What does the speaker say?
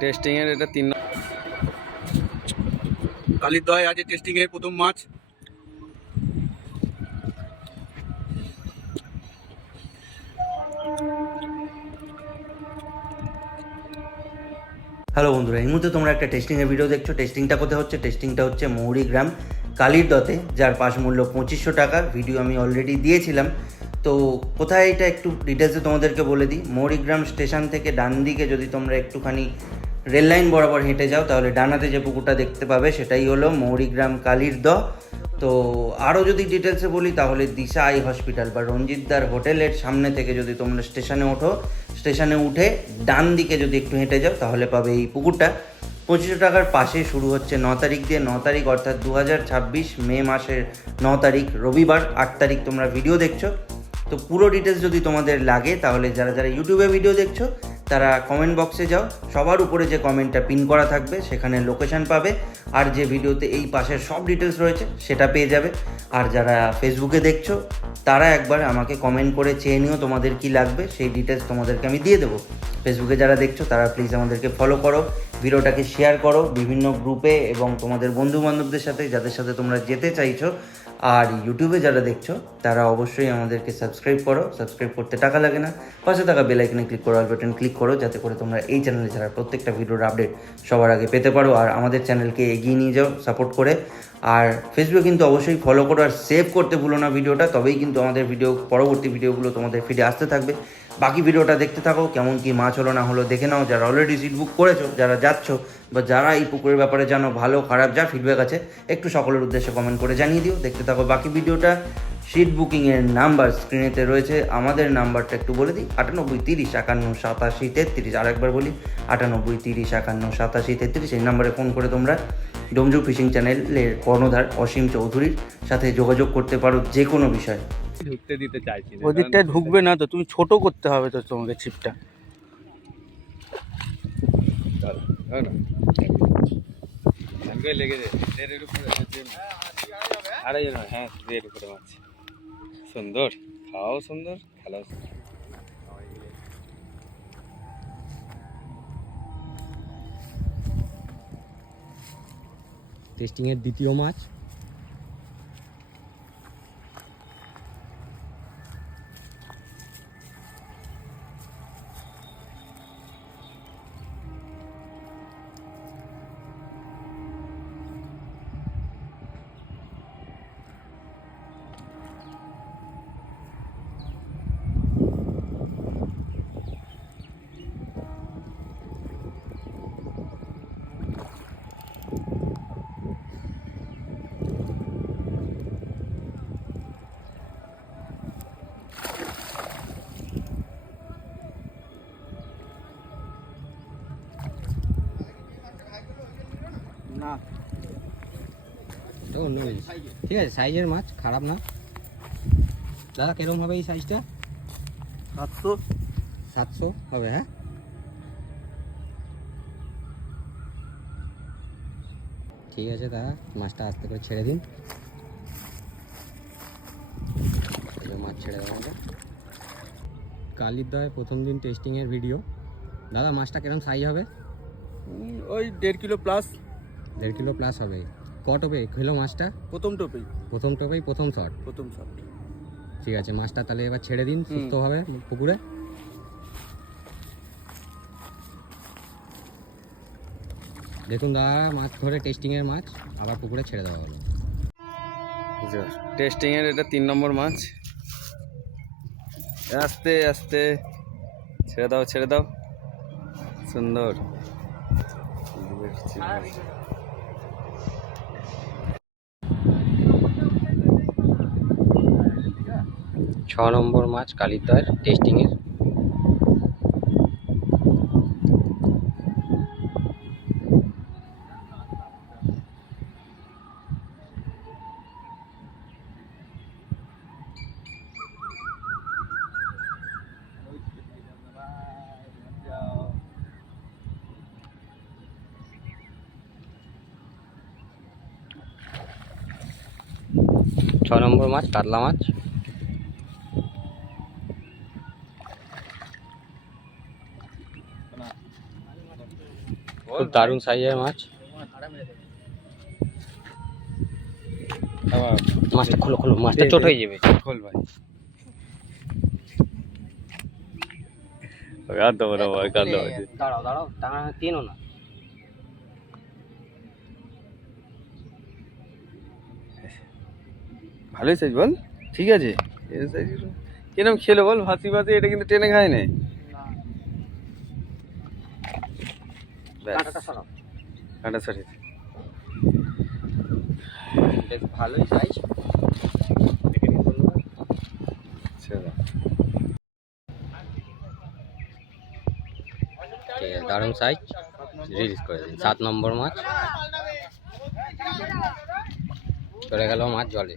Testing এর এটা 3 কালির দয় আজ টেস্টিং এর প্রথম মাছ। হ্যালো বন্ধুরা, এই মুহূর্তে তোমরা একটা টেস্টিংয়ের ভিডিও দেখছো। টেস্টিংটা কোথায় হচ্ছে? টেস্টিংটা হচ্ছে মৌরিগ্রাম কালিরদতে, যার পাশ মূল্য 2500 টাকা। ভিডিও আমি অলরেডি দিয়েছিলাম। তো কোথায় এটা একটু ডিটেলসে তোমাদেরকে বলে দিই। মৌরিগ্রাম স্টেশন থেকে ডান দিকে যদি তোমরা একটুখানি রেল লাইন বরাবর হেঁটে যাও, তাহলে ডানাতে যে পুকুরটা দেখতে পাবে সেটাই হলো মৌরিগ্রাম কালিরদ। তো আরও যদি ডিটেলসে বলি, তাহলে দিশা আই হসপিটাল বা রঞ্জিতদার হোটেলের সামনে থেকে যদি তোমরা স্টেশনে ওঠো, স্টেশনে উঠে ডান দিকে যদি একটু হেঁটে যাও, তাহলে পাবে এই পুকুরটা। 2500 টাকার পাশে শুরু হচ্ছে 9 তারিখ দিয়ে। 9 তারিখ অর্থাৎ 2026 মে মাসের 9 তারিখ রবিবার। 8 তারিখ তোমরা ভিডিও দেখছো। তো পুরো ডিটেলস যদি তোমাদের লাগে, তাহলে যারা যারা ইউটিউবে ভিডিও দেখছো তারা কমেন্ট বক্সে যাও। সবার উপরে যে কমেন্টটা পিন করা থাকবে সেখানে লোকেশন পাবে, আর যে ভিডিওতে এই পাশের সব ডিটেলস রয়েছে সেটা পেয়ে যাবে। আর যারা ফেসবুকে দেখছো তারা একবার আমাকে কমেন্ট করে চেয়ে নিও তোমাদের কি লাগবে, সেই ডিটেলস তোমাদেরকে আমি দিয়ে দেবো। ফেসবুকে যারা দেখছো তারা প্লিজ আমাদেরকে ফলো করো, ভিডিওটাকে শেয়ার করো বিভিন্ন গ্রুপে এবং তোমাদের বন্ধুবান্ধবদের সাথে যাদের সাথে তোমরা যেতে চাইছো। আর ইউটিউবে যারা দেখছো তারা অবশ্যই আমাদেরকে সাবস্ক্রাইব করো। সাবস্ক্রাইব করতে টাকা লাগে না, পাশে থাকা বেল আইকনে ক্লিক করো, অল বাটন ক্লিক করো, যাতে করে তোমরা এই চ্যানেলে ছাড়া প্রত্যেকটা ভিডিওর আপডেট সবার আগে পেতে পারো। আর আমাদের চ্যানেলকে এগিয়ে নিয়ে যাও সাপোর্ট করে। আর ফেসবুকে কিন্তু অবশ্যই ফলো করো আর সেভ করতে ভুলো না ভিডিওটা, তবেই কিন্তু আমাদের পরবর্তী ভিডিওগুলো তোমাদের ফিডে আসতে থাকবে। বাকি ভিডিওটা দেখতে থাকো, কেমন কি মাছ হলো না হলো দেখে নাও। যারা অলরেডি সিট বুক করেছো, যারা যাচ্ছ, বা যারা এই পুকুরের ব্যাপারে জানো, ভালো খারাপ যা ফিডব্যাক আছে একটু সকলের উদ্দেশ্যে কমেন্ট করে জানিয়ে দিও। দেখতে থাকো বাকি ভিডিওটা। সিট বুকিংয়ের নাম্বার স্ক্রিনেতে রয়েছে। আমাদের নাম্বারটা একটু বলে দিই, 98 30 51 87 33। আর একবার বলি, 98 30 51 87 33। এই নাম্বারে ফোন করে তোমরা ডোমজু ফিশিং চ্যানেলের কর্ণধার অসীম চৌধুরীর সাথে যোগাযোগ করতে পারো যে কোনো বিষয়ে। ঢুকতে দিতে চাইছি না, ওদিকটায় ঢুকবে না তো, তুমি ছোট করতে হবে তো তোমাকে ছিপটা। লেগে যায় দেড়ের উপরে। আড়াই নয়, হ্যাঁ দেড়ের উপরে মাছ। সুন্দর, খাওয়াও সুন্দর, খেলাও সুন্দর। টেস্টিংয়ের দ্বিতীয় মাছ। না এটা অন্য জিনিস। ঠিক আছে, সাইজের মাছ, খারাপ না। দাদা কিরকম হবে এই সাইজটা? 700 700 হবে। হ্যাঁ, ঠিক আছে দাদা, মাছটা আস্তে করে ছেড়ে দিন। এই যে মাছ ছেড়ে দেওয়া হবে। কালিরদয় প্রথম দিন টেস্টিংয়ের ভিডিও। দাদা মাছটা কিরকম সাইজ হবে? ওই 1.5 কিলো প্লাস। 1.5 কিলো প্লাস হবে। ক টোপে খেলো মাছটা? প্রথম টোপেই, প্রথম টোপেই প্রথম শট। প্রথম শট। ঠিক আছে, মাছটা তাহলে এবার ছেড়ে দিন সুস্থভাবে পুকুরে। দেখুন দাদা, মাছ ধরে টেস্টিংয়ের মাছ আবার পুকুরে ছেড়ে দেওয়া হলো। টেস্টিং এর এটা 3 নম্বর মাছ। আস্তে আস্তে ছেড়ে দাও, ছেড়ে দাও, সুন্দর। 6 নম্বর মাছ কালিরদয়ের টেস্টিংয়ের। ছ নম্বর মাছ কাতলা মাছ। খুব দারুণ সাইজের মাছ। আবার মাছটা খোলো খোলো, মাছটা ছোট হয়ে যাবে। খোল ভাই। আর দেবো না ভাই, কাল দেবো। দাঁড়াও দাঁড়াও, টানা তিনও না। ভালোই সাইজ বল, ঠিক আছে। কিরম খেলো বল, ভাসি ভাসি, এটা কিন্তু টেনে খায় না। কাঁটাটা সরাও। কাঁটা সরি। বেশ ভালোই সাইজ। দারুণ সাইজ, রিলিজ করে দিন। 7 নম্বর মাছ চলে গেল মাছ জলে।